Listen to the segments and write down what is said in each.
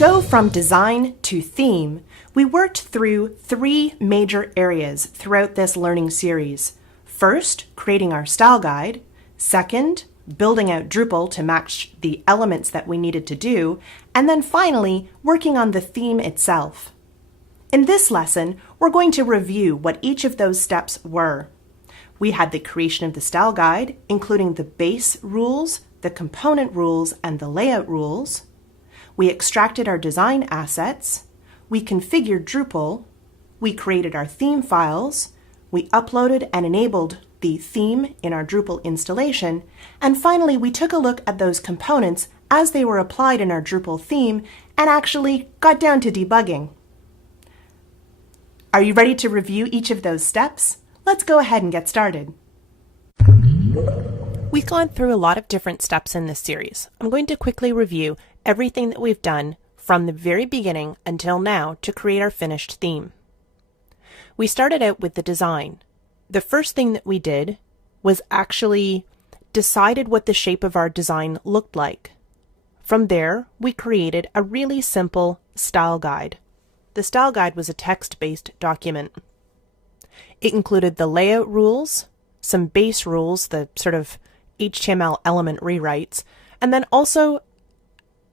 go from design to theme, we worked through 3 major areas throughout this learning series. First, creating our style guide. Second, building out Drupal to match the elements that we needed to do. And then finally, working on the theme itself. In this lesson, we're going to review what each of those steps were. We had the creation of the style guide, including the base rules, the component rules, and the layout rules. We extracted our design assets. We configured Drupal. We created our theme files. We uploaded and enabled the theme in our Drupal installation. And finally, we took a look at those components as they were applied in our Drupal theme and actually got down to debugging. Are you ready to review each of those steps? Let's go ahead and get started. We've gone through a lot of different steps in this series. I'm going to quickly review everything that we've done from the very beginning until now to create our finished theme. We started out with the design. The first thing that we did was actually decided what the shape of our design looked like. From there, we created a really simple style guide. The style guide was a text-based document. It included the layout rules, some base rules, the sort of HTML element rewrites, and then also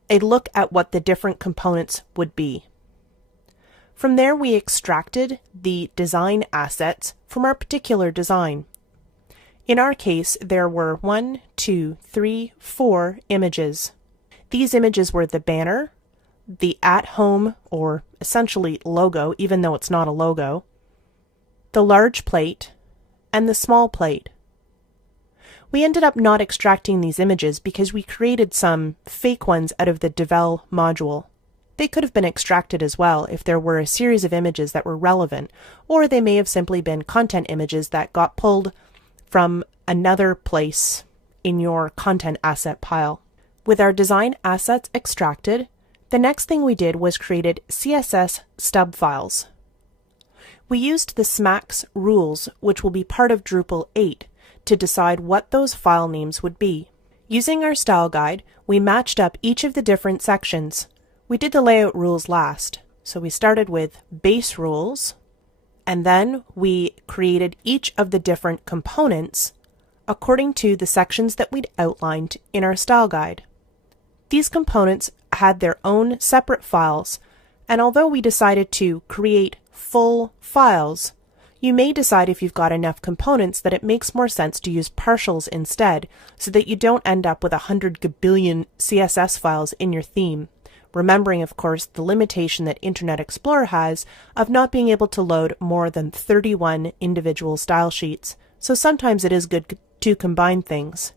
a look at what the different components would be. From there, we extracted the design assets from our particular design. In our case, there were 1, 2, 3, 4 images. These images were the banner, the at-home, or essentially logo, even though it's not a logo, the large plate, and the small plate. We ended up not extracting these images because we created some fake ones out of the Devel module. They could have been extracted as well if there were a series of images that were relevant, or they may have simply been content images that got pulled from another place in your content asset pile. With our design assets extracted, the next thing we did was created CSS stub files. We used the SMAX rules, which will be part of Drupal 8, to decide what those file names would be. Using our style guide, we matched up each of the different sections. We did the layout rules last, so we started with base rules, and then we created each of the different components according to the sections that we'd outlined in our style guide. These components had their own separate files, and although we decided to create full files, you may decide if you've got enough components that it makes more sense to use partials instead, so that you don't end up with 100 gabillion CSS files in your theme. Remembering, of course, the limitation that Internet Explorer has of not being able to load more than 31 individual style sheets, so sometimes it is good to combine things.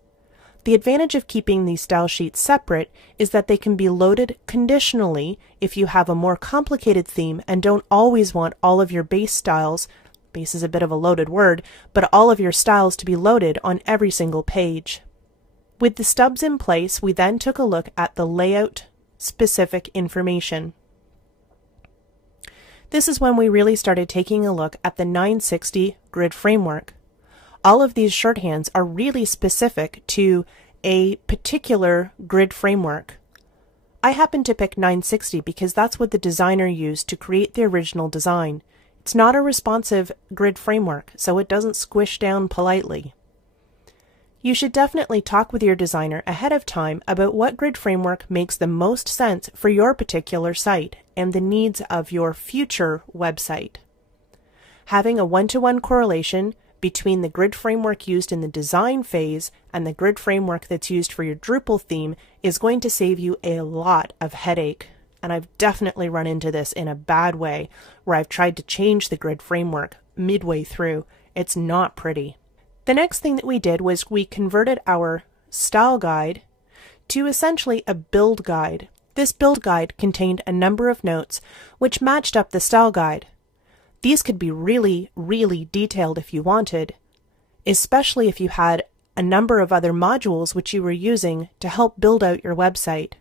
The advantage of keeping these style sheets separate is that they can be loaded conditionally if you have a more complicated theme and don't always want all of your base styles, base is a bit of a loaded word, but all of your styles to be loaded on every single page. With the stubs in place, we then took a look at the layout specific information. This is when we really started taking a look at the 960 grid framework. All of these shorthands are really specific to a particular grid framework. I happen to pick 960 because that's what the designer used to create the original design. It's not a responsive grid framework, so it doesn't squish down politely. You should definitely talk with your designer ahead of time about what grid framework makes the most sense for your particular site and the needs of your future website. Having a one-to-one correlation between the grid framework used in the design phase and the grid framework that's used for your Drupal theme is going to save you a lot of headache. And I've definitely run into this in a bad way where I've tried to change the grid framework midway through. It's not pretty. The next thing that we did was we converted our style guide to essentially a build guide. This build guide contained a number of notes which matched up the style guide. These could be really, really detailed if you wanted, especially if you had a number of other modules which you were using to help build out your website.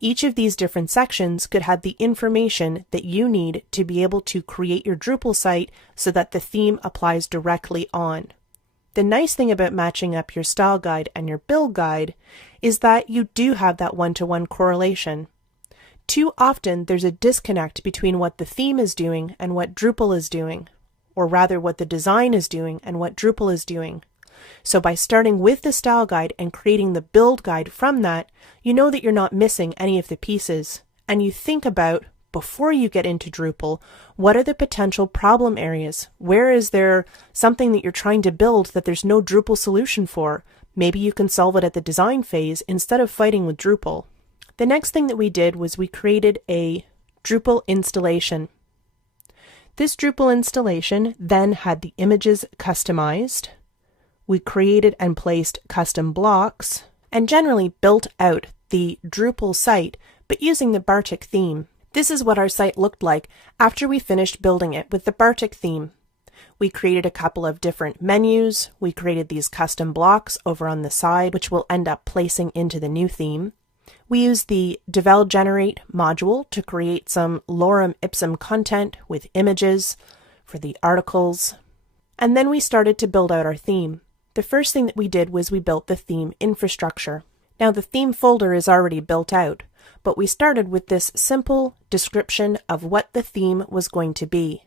Each of these different sections could have the information that you need to be able to create your Drupal site so that the theme applies directly on. The nice thing about matching up your style guide and your build guide is that you do have that one-to-one correlation. Too often there's a disconnect between what the theme is doing and what Drupal is doing, or rather what the design is doing and what Drupal is doing. So by starting with the style guide and creating the build guide from that, you know that you're not missing any of the pieces, and you think about, before you get into Drupal, what are the potential problem areas? Where is there something that you're trying to build that there's no Drupal solution for? Maybe you can solve it at the design phase instead of fighting with Drupal. The next thing that we did was we created a Drupal installation. This Drupal installation then had the images customized. We created and placed custom blocks and generally built out the Drupal site, but using the Bartik theme. This is what our site looked like after we finished building it with the Bartik theme. We created a couple of different menus. We created these custom blocks over on the side, which we'll end up placing into the new theme. We used the Devel Generate module to create some lorem ipsum content with images for the articles. And then we started to build out our theme. The first thing that we did was we built the theme infrastructure. Now the theme folder is already built out, but we started with this simple description of what the theme was going to be.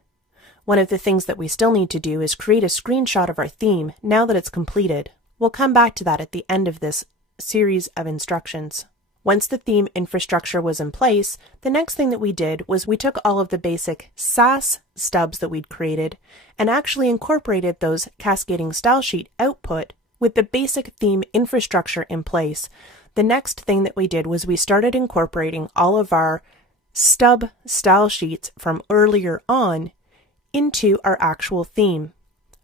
One of the things that we still need to do is create a screenshot of our theme now that it's completed. We'll come back to that at the end of this series of instructions. Once the theme infrastructure was in place, the next thing that we did was we took all of the basic Sass stubs that we'd created and actually incorporated those cascading style sheet output with the basic theme infrastructure in place. The next thing that we did was we started incorporating all of our stub style sheets from earlier on into our actual theme.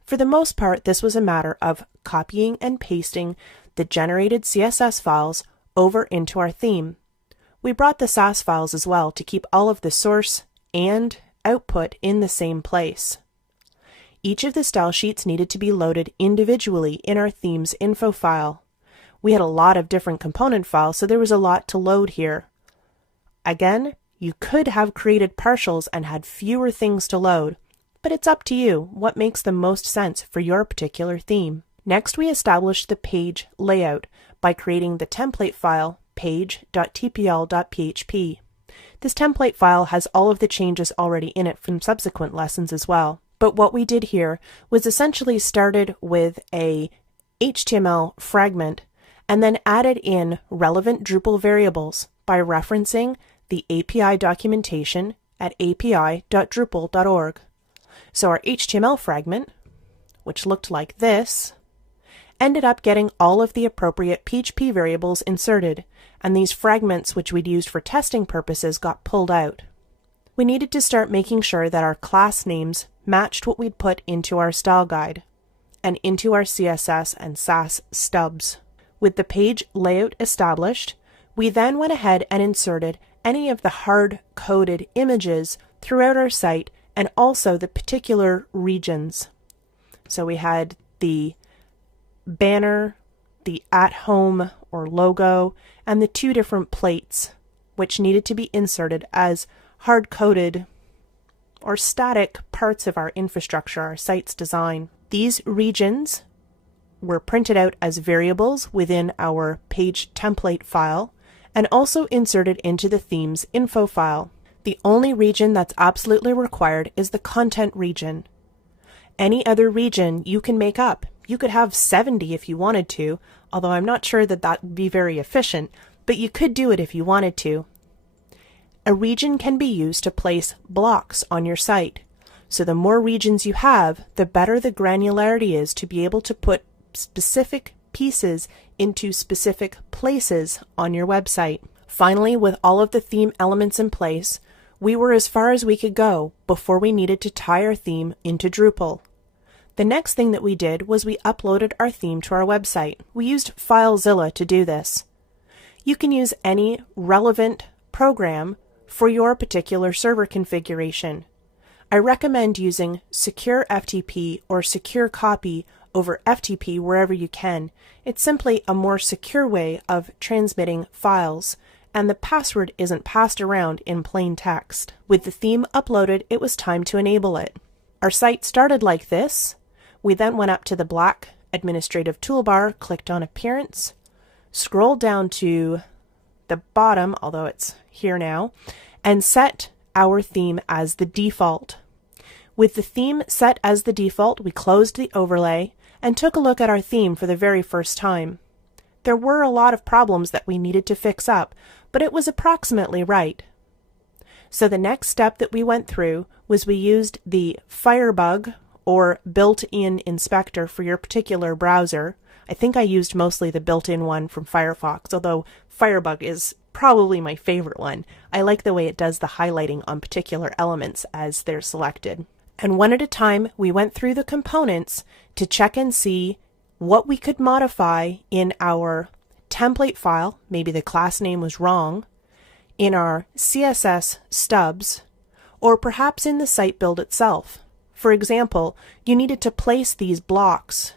For the most part, this was a matter of copying and pasting the generated CSS files over into our theme. We brought the Sass files as well to keep all of the source and output in the same place. Each of the style sheets needed to be loaded individually in our theme's info file. We had a lot of different component files, so there was a lot to load here. Again, you could have created partials and had fewer things to load, but it's up to you what makes the most sense for your particular theme. Next, we established the page layout by creating the template file page.tpl.php. This template file has all of the changes already in it from subsequent lessons as well. But what we did here was essentially started with a HTML fragment and then added in relevant Drupal variables by referencing the API documentation at api.drupal.org. So our HTML fragment, which looked like this, ended up getting all of the appropriate PHP variables inserted, and these fragments which we'd used for testing purposes got pulled out. We needed to start making sure that our class names matched what we'd put into our style guide and into our CSS and Sass stubs. With the page layout established, we then went ahead and inserted any of the hard-coded images throughout our site and also the particular regions. So we had the banner, the at-home or logo, and the two different plates, which needed to be inserted as hard-coded or static parts of our infrastructure, our site's design. These regions were printed out as variables within our page template file and also inserted into the theme's info file. The only region that's absolutely required is the content region. Any other region you can make up. You could have 70 if you wanted to, although I'm not sure that that would be very efficient, but you could do it if you wanted to. A region can be used to place blocks on your site. So the more regions you have, the better the granularity is to be able to put specific pieces into specific places on your website. Finally, with all of the theme elements in place, we were as far as we could go before we needed to tie our theme into Drupal. The next thing that we did was we uploaded our theme to our website. We used FileZilla to do this. You can use any relevant program for your particular server configuration. I recommend using Secure FTP or Secure Copy over FTP wherever you can. It's simply a more secure way of transmitting files, and the password isn't passed around in plain text. With the theme uploaded, it was time to enable it. Our site started like this. We then went up to the black administrative toolbar, clicked on Appearance, scrolled down to the bottom, although it's here now, and set our theme as the default. With the theme set as the default, we closed the overlay and took a look at our theme for the very first time. There were a lot of problems that we needed to fix up, but it was approximately right. So the next step that we went through was we used the Firebug or built-in inspector for your particular browser. I think I used mostly the built-in one from Firefox, although Firebug is probably my favorite one. I like the way it does the highlighting on particular elements as they're selected. And one at a time, we went through the components to check and see what we could modify in our template file. Maybe the class name was wrong, in our CSS stubs, or perhaps in the site build itself. For example, you needed to place these blocks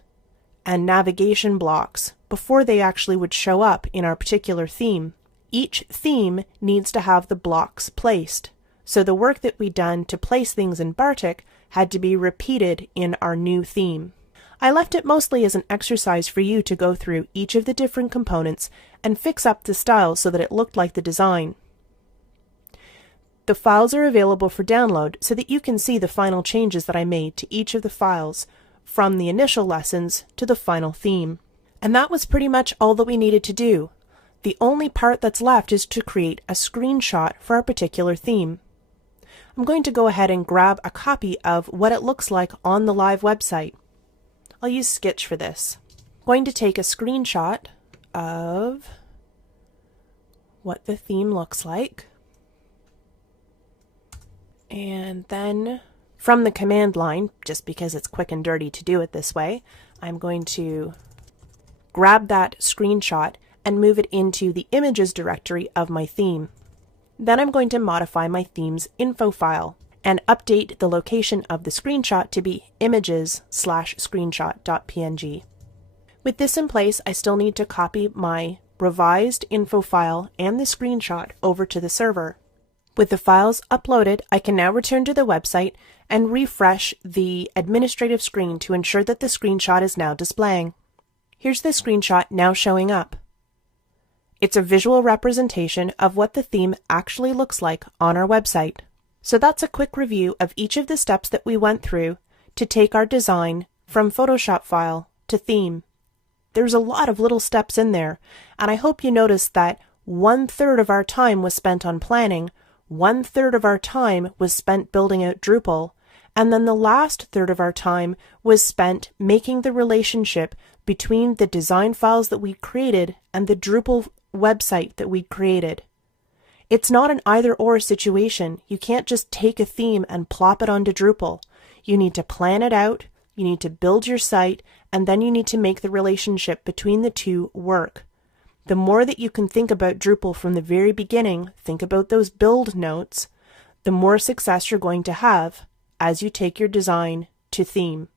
and navigation blocks before they actually would show up in our particular theme. Each theme needs to have the blocks placed, so the work that we'd done to place things in Bartik had to be repeated in our new theme. I left it mostly as an exercise for you to go through each of the different components and fix up the style so that it looked like the design. The files are available for download so that you can see the final changes that I made to each of the files from the initial lessons to the final theme. And that was pretty much all that we needed to do. The only part that's left is to create a screenshot for our particular theme. I'm going to go ahead and grab a copy of what it looks like on the live website. I'll use Sketch for this. I'm going to take a screenshot of what the theme looks like. And then from the command line, just because it's quick and dirty to do it this way, I'm going to grab that screenshot and move it into the images directory of my theme. Then I'm going to modify my theme's info file and update the location of the screenshot to be images/screenshot.png. With this in place, I still need to copy my revised info file and the screenshot over to the server. With the files uploaded, I can now return to the website and refresh the administrative screen to ensure that the screenshot is now displaying. Here's the screenshot now showing up. It's a visual representation of what the theme actually looks like on our website. So that's a quick review of each of the steps that we went through to take our design from Photoshop file to theme. There's a lot of little steps in there, and I hope you noticed that 1/3 of our time was spent on planning, 1/3 of our time was spent building out Drupal, and then the last third of our time was spent making the relationship between the design files that we created and the Drupal website that we created. It's not an either-or situation. You can't just take a theme and plop it onto Drupal. You need to plan it out, you need to build your site, and then you need to make the relationship between the two work. The more that you can think about Drupal from the very beginning, think about those build notes, the more success you're going to have as you take your design to theme.